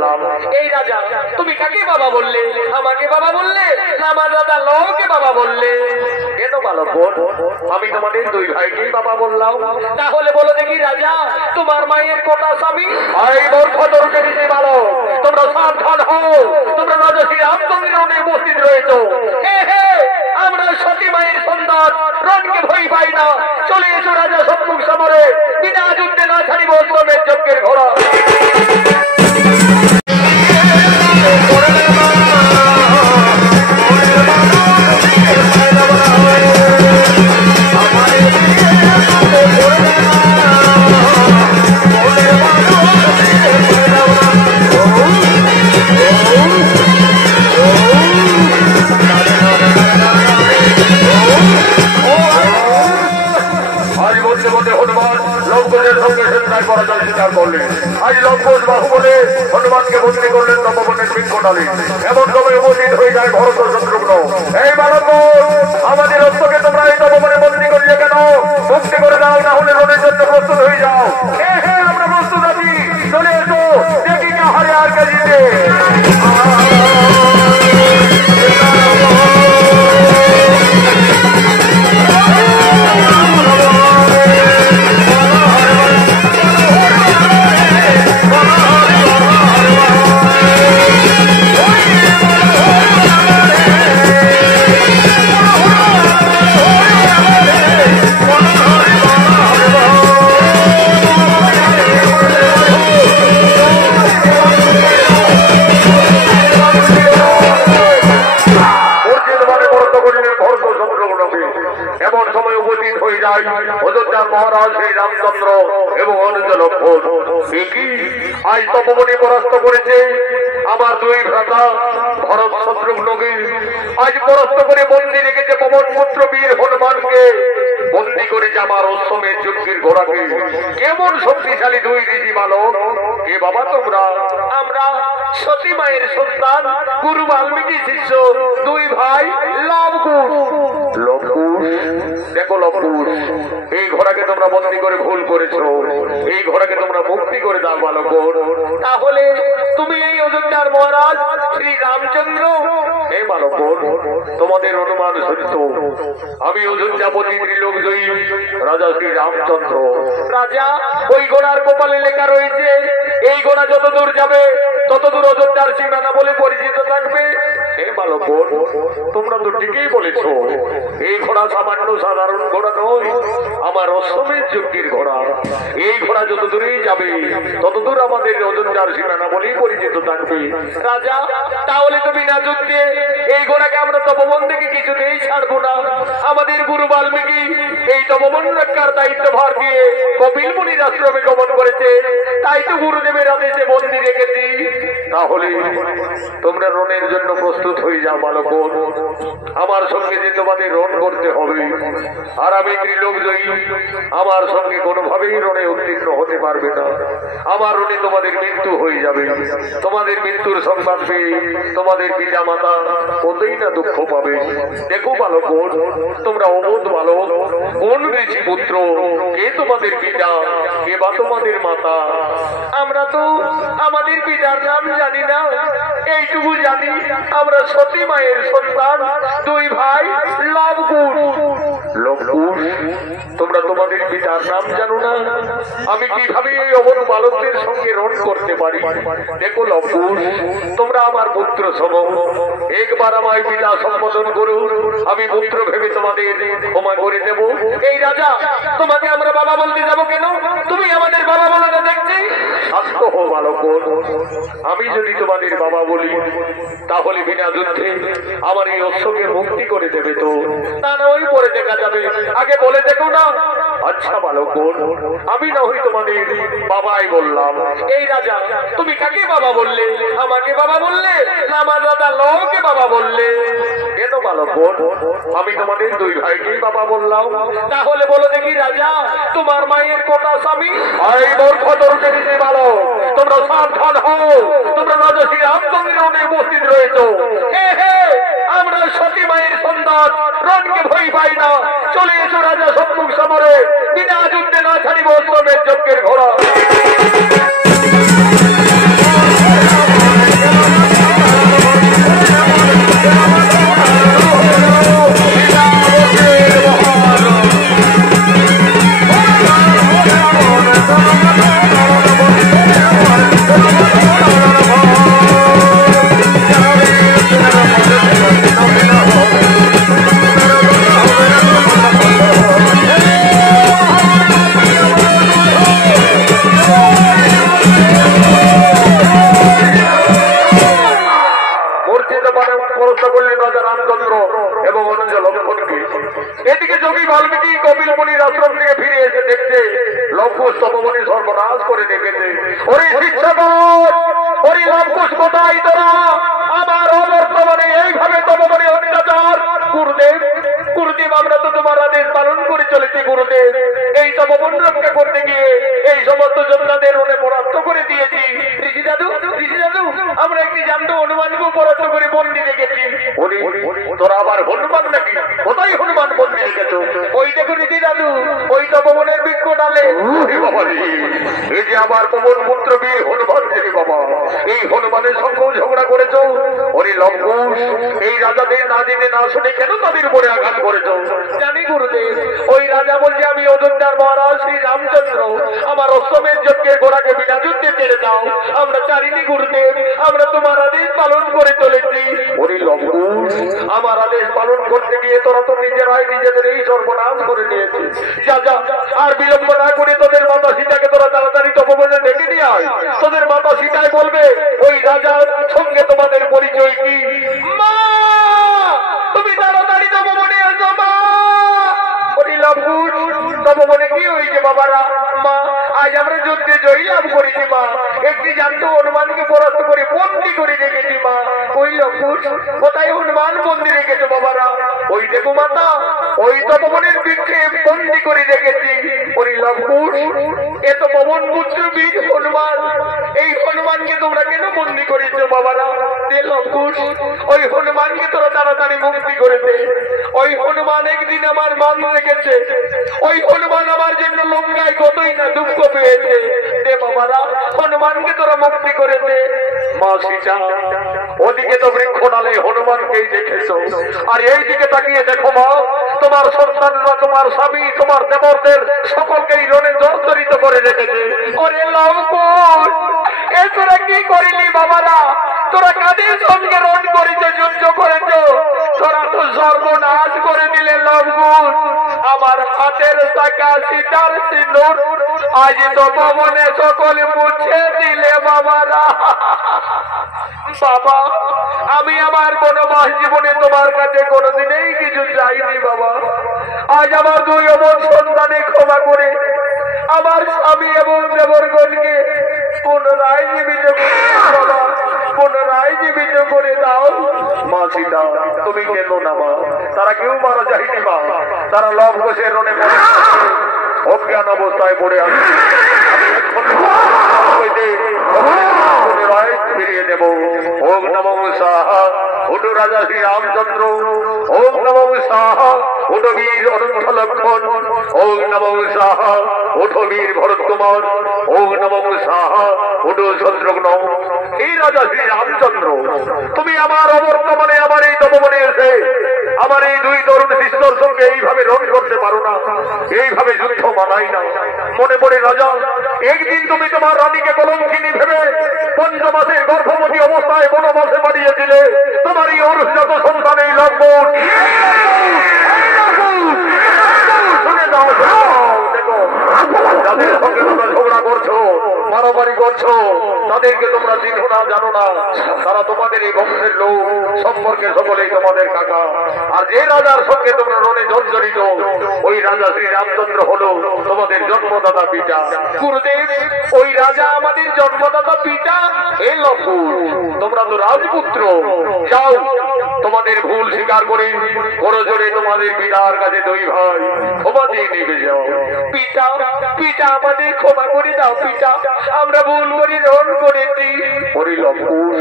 বললাম, এই রাজা তুমি কাকে বাবা বললে? আমাকে বাবা বললে না আমার দাদা লওকে বাবা বললে? কেন বালক বোন, আমি তোমাদের দুই ভাইকেই বাবা বললাম। তাহলে বলো দেখি রাজা, তোমার মায়ের কোটা স্বামী? এই মূর্খ তরুণের যে বালক, তোমরা সাবধান হও, তোমরা রাজা শ্রী রামচন্দ্রের অনেক উপস্থিত রয়েছ। হে হে, আমরা সতী মায়ের সন্তান, রণকে ভয় পাই না। চলে এসো রাজা সম্মুখ সমরে, বিনা যুদ্ধে না ছাড়িব শ্রমের যজ্ঞের ঘোড়া। আজ লঙ্কোষ বাহুবলে হনুমানকে বন্দী করলেন তপবনের বৃক্ষডালে। এমন সময় উপস্থিত হয়ে যায় ভরত শত্রুঘ্ন। এই বালক, আমাদের অন্তকে তোমরা এই তপবনে বন্দী করিলে কেন? মুক্তি করে দাও, না হলে রণের জন্য প্রস্তুত হয়ে যাও। হ্যাঁ, আমরা প্রস্তুত আছি, চলে এসো, দেখি না হারে আর কে জিতে। মহারাজ শ্রী রামচন্দ্র এবং অনুজ আজ তপবনে পরাস্ত করেছে আমার দুই ভ্রাতা ভরত শত্রুঘ্নকে। আজ পরাস্ত করে বন্দী রেখেছে পবন পুত্র বীর হনুমানকে, বন্দী করেছে আমার অশ্বমের যজ্ঞের ঘোড়াকে। কেমন শক্তিশালী দুই ঋষি বালক। কে বাবা তোমরা? আমরা সতী মায়ের সন্তান, গুরু বাল্মীকি শিষ্য, দুই ভাই লবকুশ। লবকুশ, দেখো লবকুশ, এই ঘোড়াকে তোমরা বন্দী করে ভুল করেছো, এই ঘোড়াকে তোমরা মুক্তি করে দাও বালক। তাহলে তুমি এই অযোধ্যার মহারাজ শ্রী রামচন্দ্র? হে বালক, তোমাদের অনুমান সত্য, আমি অযোধ্যাপতি ত্রিলোকজয়ী রাজা শ্রী রামচন্দ্র। রাজা, ওই ঘোড়ার কপালে লেখা রয়েছে এই ঘোড়া যত দূর যাবে তত দূর অযোধ্যার সীমানা বলে পরিচিত থাকবে। হে বালক, তোমরা তো ঠিকই বলেছ, এই ঘোড়া সামান্য সাধারণ ঘোড়া নয়, আমার অশ্বমের যজ্ঞের ঘোড়া। এই ঘোড়া যত দূরেই যাবে তত দূর আমাদের অযোধ্যার সীমানা বলেই পরিচিত থাকবে। রাজা, তাহলে তুমি না যুদ্ধে এই ঘোড়াকে আমরা তপবন থেকে কিছুতেই ছাড়বো না। আমাদের গুরু বাল্মীকি এই তপবন রক্ষার দায়িত্ব ভার দিয়ে কপিল মুনির আশ্রমে গমন করেছে, তাই তো গুরুদেবের আদেশে বন্দী রেখেছি। তাহলে তোমরা রণের জন্য প্রস্তুত হয়ে যাও বালক। আমার সঙ্গে যে তোমাদের রণ করতে হবে, আর আমি ত্রিলোকজয়ী, আমার সঙ্গে কোনোভাবেই রণে উত্তীর্ণ হতে পারবে না। আমার রণে তোমাদের মৃত্যু হয়ে যাবে। তোমাদের মৃত্যুর সংবাদ পেয়ে তোমাদের পিতা মাতা কতই না দুঃখ পাবে। দেখো বালক, তোমরা অবোধ বালক, কোন ঋষি পুত্র, কে তোমাদের পিতা, কে বা তোমাদের মাতা? আমরা তো আমাদের পিতার নাম জানি না, এইটুকু জানি আমরা সতী মায়ের সন্তান, দুই ভাই লবকুশ। লবকুশ, তোমরা তোমাদের পিতার নাম জানো না? আমি কিভাবে এই অবধ বালকদের সঙ্গে রণ করতে পারি? দেখো লবকুশ, তোমরা আমার পুত্র সম, একবার আমায় পিতা সম্বোধন করো, আমি পুত্র ভেবে তোমাদের ক্ষমা করে দেব। এই রাজা, তোমাকে আমরা বাবা বলতে যাবো কেন? তুমি আমাদের বাবা বলে না দেখছি। শান্ত হো বালক, আমি যদি তোমাদের বাবা বলি তাহলে বিনা যুদ্ধে আমার এই অশ্বকে মুক্তি করে দেবে তো? তা না ওই পরে দেখা যাবে, আগে বলে দেখো না। আচ্ছা বালক, আমি না হই তোমাদের বাবাই বললাম। এই রাজা, তুমি কাকে বাবা বললে? আমাকে বাবা বললে না আমার দাদা লওকে বাবা বললে? কেন বালক, আমি তোমাদের দুই ভাইকেই বাবা বললাম। তাহলে বলো দেখি রাজা, তোমার মায়ের কোটা স্বামী? এই মূর্খ তরুণের যে বালক, তোমরা সাবধান হও, তোমরা রাজা শ্রী রামচন্দ্রের অনেক উপস্থিত রয়েছ। হে হে, আমরা সতী মায়ের সন্তান, রণকে ভয় পাই না। চলে এসো রাজা সম্মুখ সমরে, বিনা যুদ্ধে না ছাড়িব শ্রমের যজ্ঞের ঘোড়া। লবকুশ কোথায় তোরা আমার অবর্তমানে এইভাবে তপবনে অত্যাচার গুরুদেব গুরুদেব আমরা তো তোমার আদেশ পালন করে চলেছি গুরুদেব এই তপবন রক্ষা করতে গিয়ে এই সমস্ত যোদ্ধাদের ওনে পরাস্ত করে দিয়েছি ঋষি দাদু আমরা একটি জান্ত হনুমানকে পরাস্ত করে বন্দি রেখেছি তোরা আবার হনুমান নাকি কোথায় হনুমান বন্দি রেখেছ ওই দেখো ঋষি দাদু ওই তপবনের বৃক্ষ ডালে এই যে আবার পবন পুত্র বীর হনুমান রে বাবা এই হনুমানের সঙ্গেও ঝগড়া করেছ ওরে লঙ্কুশ এই রাজাদের না জেনে না শুনে কেন তাদের উপরে আঘাত করেছ জানি গুরুদেব ওই রাজা বলছে আমি অযোধ্যার মহারাজ শ্রী রামচন্দ্র আমার অশ্বমের যজ্ঞের ঘোড়াকে বিনা যুদ্ধে ছেড়ে দাও আমরা চারিনি গুরুদেব আমরা তোমার আদেশ পালন করে চলেছি ওরে লঙ্কুশ আমার আদেশ পালন করতে গিয়ে তোরা তো নিজেরাই নিজেদের এই সর্বনাশ করে নিয়েছিস যা যা আর বিলম্ব না করে তোদের মাতা সীতাকে তোরা তাড়াতাড়ি তপবনে ডেকে নিয়ে আয় তোদের মাতা সীতায় বলবে ওই রাজার সঙ্গে তোমাদের পরিচয় কি মা তুমি তাড়াতাড়ি তপবনে আসো মা ওরে লবকুশ তপবনে কি হয়েছে বাবারা মা আজ আমরা যুদ্ধে জয়ী লাভ করেছি মা একটি জান্ত হনুমানকে পরাস্ত করে বন্দি করে রেখেছি মা ওই লবকুশ কোথায় হনুমান বন্দি রেখেছো বাবারা ওই দেখো মাতা ওই তপবনের বৃক্ষে বন্দি করে রেখেছি ওই লবকুশ এ তো পবন পুত্র বীর হনুমান এই হনুমানকে তোমরা কেন বন্দি করেছো বাবারা দে লবকুশ ওই হনুমানকে তোরা তাড়াতাড়ি মুক্তি করে দে ওই হনুমান একদিন আমার মান রেখেছে ওই হনুমান আমার জন্য লঙ্কায় কতই না দুঃখ পেয়েছে দে বাবারা হনুমানকে তোরা মুক্তি করে দে মা সীতা ওদিকে তো বৃক্ষ ডালে হনুমানকেই দেখেছো আর এই দিকে তাকিয়ে দেখো মা তোমার সন্তানরা তোমার স্বামী তোমার দেবরদের সকলকেই রণে জর্জরিত করে রেখেছে ওরে লঙ্কুশ এ তোরা কি করিলি বাবারা তোরা কাদের সঙ্গে রণ করেছে যুদ্ধ করেছ তোরা তো সর্বনাশ করে দিলে লঙ্কুশ আমার হাতের টাকা সীতার সিঁদুর আজ তো ভবনে সকলে মুছে দিলে বাবারা বাবা আমি আমার বনবাস জীবনে তোমার কাছে কোনোদিনেই কিছু চাইনি বাবা আজ আমার দুই অমর সন্তানে ক্ষমা করে আমার স্বামী এবং দেবরগণকে পুনরায় জীবিত করে বাবা পুনরায় জীবিত করে দাও মা সীতা তুমি কেন না মা তারা কেউ মারা যায়নি মা তারা লব ঘোষের রণে অজ্ঞান অবস্থায় পড়ে আছে ফিরিয়ে দেব ওম নমঃ সাহা উঠো রাজা শ্রী রামচন্দ্র ওম নমঃ সাহা উঠো বীর অনন্ত লক্ষণ ওম নমঃ সাহা উঠো বীর ভরত কুমার ওম নমঃ সাহা উঠো শত্রুঘ্ন এই রাজা শ্রী রামচন্দ্র তুমি আমার অবর্তমানে আমার এই তপবনে এসে আমার এই দুই তরুণ শিষ্যর সঙ্গে এইভাবে রণ করতে পারো না এইভাবে যুদ্ধ মানাই না মনে পড়ে রাজা একদিন তুমি তোমার রানীকে কলঙ্কিনী ভেবে পঞ্চমাসের গর্ভবতী অবস্থায় বনবাসে পাঠিয়েছিলে তোমার এই অরুষজাত সন্তান এই লবকুশ শুনে দাও দেখো যাদের সঙ্গে তোমরা ঝগড়া করছো মারামারি করছো তাদেরকে তোমরা চিনো না জানো না তারা তোমাদের এই বংশের লোক সম্পর্কে সকলেই তোমাদের কাকা আর যে রাজার সঙ্গে তোমরা রণে জর্জরিত ওই রাজা শ্রী রামচন্দ্র হলো তোমাদের জন্মদাতা পিতা গুরুদেব ওই রাজা আমাদের জন্মদাতা পিতা এই লবকুশ তোমরা তো রাজপুত্র যাও তোমাদের ভুল স্বীকার করে করজোড়ে তোমাদের পিতার কাছে দুই ভাই ক্ষমা দিয়ে নেমে যাও পিতা পিতা আমাদের ক্ষমা করে দাও পিতা আমরা ভুল করে রণ করেছি ওরে লবকুশ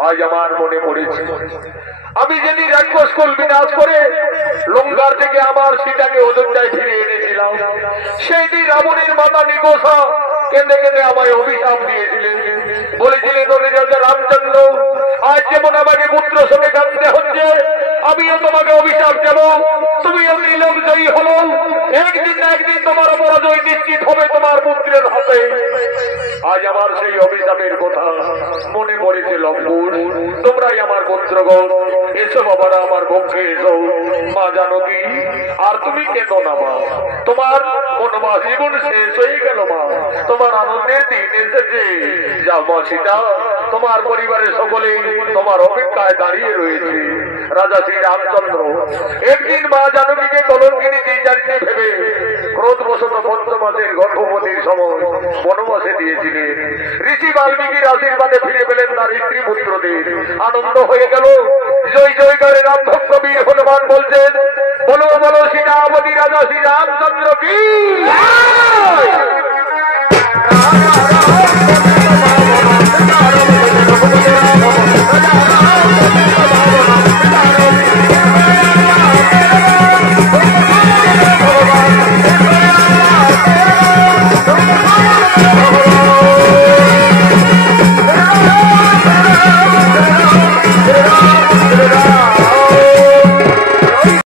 আজ আমার মনে পড়েছে আমি যেদিন রাক্ষস কুল বিনাশ করে লঙ্কার থেকে আমার সীতাকে অযোধ্যায় ফিরিয়ে এনেছিলাম সেই দিন রাবণের মাতা নিকোষা কেঁদে কেঁদে আমায় অভিশাপ দিয়েছিলেন বলেছিলেন ওরে রাজা রামচন্দ্র আজ যেমন আমাকে পুত্র সঙ্গে কাঁদতে হচ্ছে আমিও তোমাকে অভিশাপ দেব তুমিও ত্রিলোক জয়ী হলো একদিন না একদিন তোমার পরাজয় নিশ্চিত হবে তোমার পুত্রের হাতে আজ আমার সেই অভিশাপের কথা মনে পড়েছে লবকুশ তোমরাই আমার পুত্রগণ এসো বাবারা আমার পক্ষে এসো মা জানো কি আর তুমি কেন না মা তোমার বনবাস জীবন শেষ হয়ে গেল মা তোমার আনন্দের দিন এসেছে যাও মা সীতা তোমার পরিবারের সকলেই তোমার অপেক্ষায় দাঁড়িয়ে রয়েছে রাজা শ্রী রামচন্দ্র একদিন মা জানকীকে কলঙ্কিনী দ্বিচারিতে ভেবে ক্রোধবশত পঞ্চমাসের গর্ভবতীর সময় বনবাসে দিয়েছিলেন। ঋষি বাল্মীকির আশীর্বাদে ফিরে পেলেন তার স্ত্রী পুত্রদের। আনন্দ হয়ে গেল। জয় জয় করে রাম ভক্ত বীর হনুমান বলছেন, বলো বলো সীতাপতি রাজা শ্রী রামচন্দ্র কি।